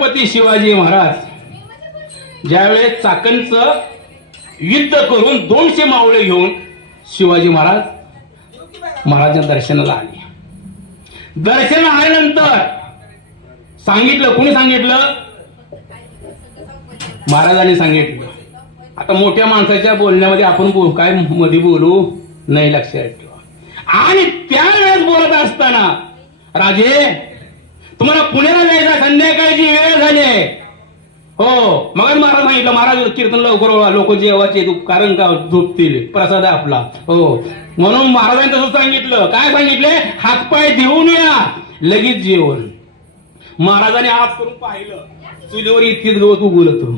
छत्रपती शिवाजी महाराज ज्यावेळेस चाकणचं युद्ध करून दोनशे मावळे घेऊन शिवाजी महाराज महाराजांच्या दर्शनाला आले. दर्शन आल्यानंतर सांगितलं कोणी सांगितलं? महाराजांनी सांगितलं. आता मोठ्या माणसाच्या बोलण्यामध्ये आपण बोल काय मध्ये बोलू? नाही लक्षात ठेवा. आणि त्यावेळेस बोलत असताना राजे तुम्हाला पुण्याला जायचा संध्याकाळची वेळ झाली आहे. हो मग महाराज सांगितलं महाराज कीर्तन लवकर लोक जेवाचे कारण का झोपतील प्रसाद आहे आपला. हो. म्हणून महाराजांनी तसं सांगितलं. काय सांगितले? हातपाय देऊन या. लगेच जेवण. महाराजांनी आज करून पाहिलं. चुलीवर इतकीच गवत उगवलं तर.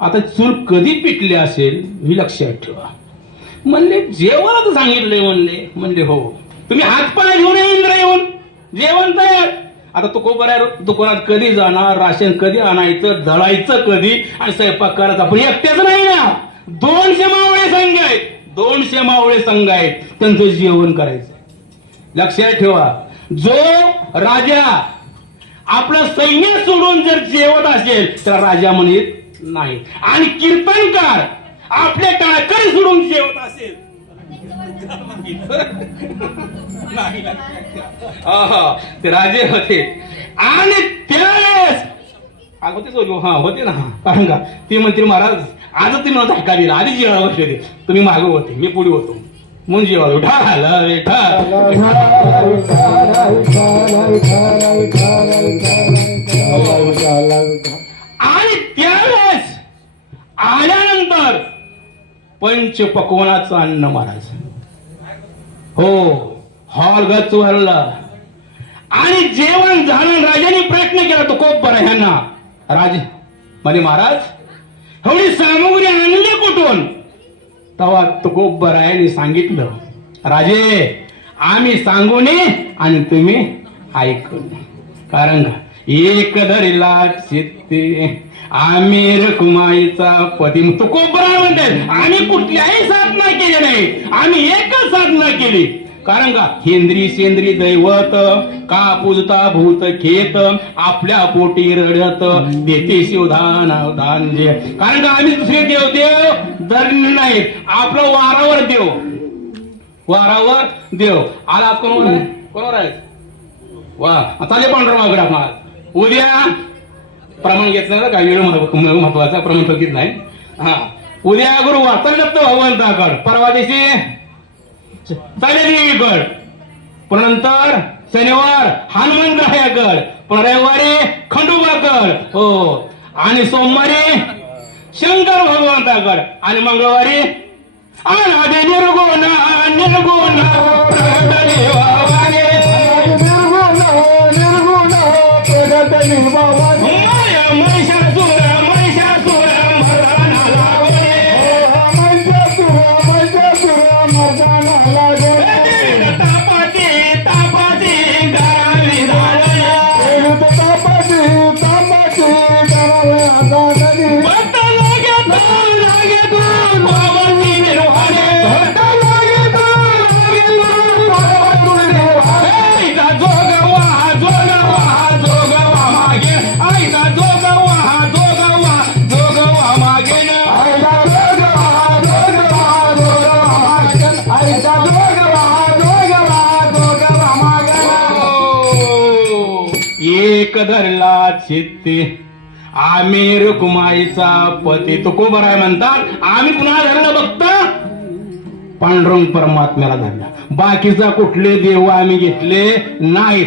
आता चूल कधी पिटली असेल ही लक्षात ठेवा. म्हणले जेवणाचं सांगितलंय म्हणले. म्हणले हो. तुम्ही हातपाय घेऊन या इंद्र येऊन. जेवण तयार. आता तो कोबर आहे दुकानात कधी जाणार राशन कधी आणायचं धळायचं कधी आणि स्वयंपाक करायचा? पण एकट्याच नाही ना. दोनशे मावळे संघ आहेत. दोनशे मावळे संघ आहेत. त्यांचं जेवण करायचं लक्षात ठेवा. जो राजा आपलं सैन्य सोडून जर जेवत असेल तर राजा म्हणत नाही. आणि कीर्तनकार आपले टाळकरी सोडून जेवत असेल ते राजे होते. आणि त्यावेळेस अगं होते सोडू हो, हा होते ना. कारण का ते म्हणतील महाराज आजच तुम्ही मला धक्का दिला आधी जेव्हा वर्ष होते. तुम्ही मागं होते मी पुढे होतो. म्हणून जेव्हा उठा आणि त्यावेळेस आल्यानंतर पंच पकवानाचं अन्न महाराज. हो हॉल गच भरला आणि जेवण झालं राजाने प्रयत्न केला तो खूप बरा ह्यांना. राज म्हणे महाराज एवढी सामग्री आणली कुठून? तेव्हा तो खूप बरा आहे सांगितलं. राजे आम्ही सांगू नये आणि तुम्ही ऐकून कारण का? एक धरिला चित्ते आम्ही रखुमाईचा पती तो खूप बरा आम्ही कुठल्याही साधना केली नाही. आम्ही एकच साधना केली. कारण का? हेंद्री सेंद्री दैवत का पूजता भूत खेत आपल्या पोटी रडत देते शिवधान दान जे कारण का? आम्ही दुसरे देव देव धरले नाही आपलं वारावर देव. वारावर देव. आला कोण? कोणावर आहे? वा. चालेल पांढरमागड महाराज उद्या प्रमाण घेतलं ना काय वेळ महत्त्वाचा प्रमाण घेत नाही. हा. उद्या गुरुवार चालत भगवंताकड परवा दिवशी चालेल पण नंतर शनिवार हनुमंतरायाकड पण रविवारी खंडोबाकड हो. आणि सोमवारी शंकर भगवंताकड आणि मंगळवारी आणि निर्गुण निर्गुण एक धरला चित्ते. आम्ही रुकुमाईचा पती. तो को म्हणतात. आम्ही कुणा धरलं बघता. पांडुरंग परमात्म्याला धरला. बाकीचा कुठले देव आम्ही घेतले नाही.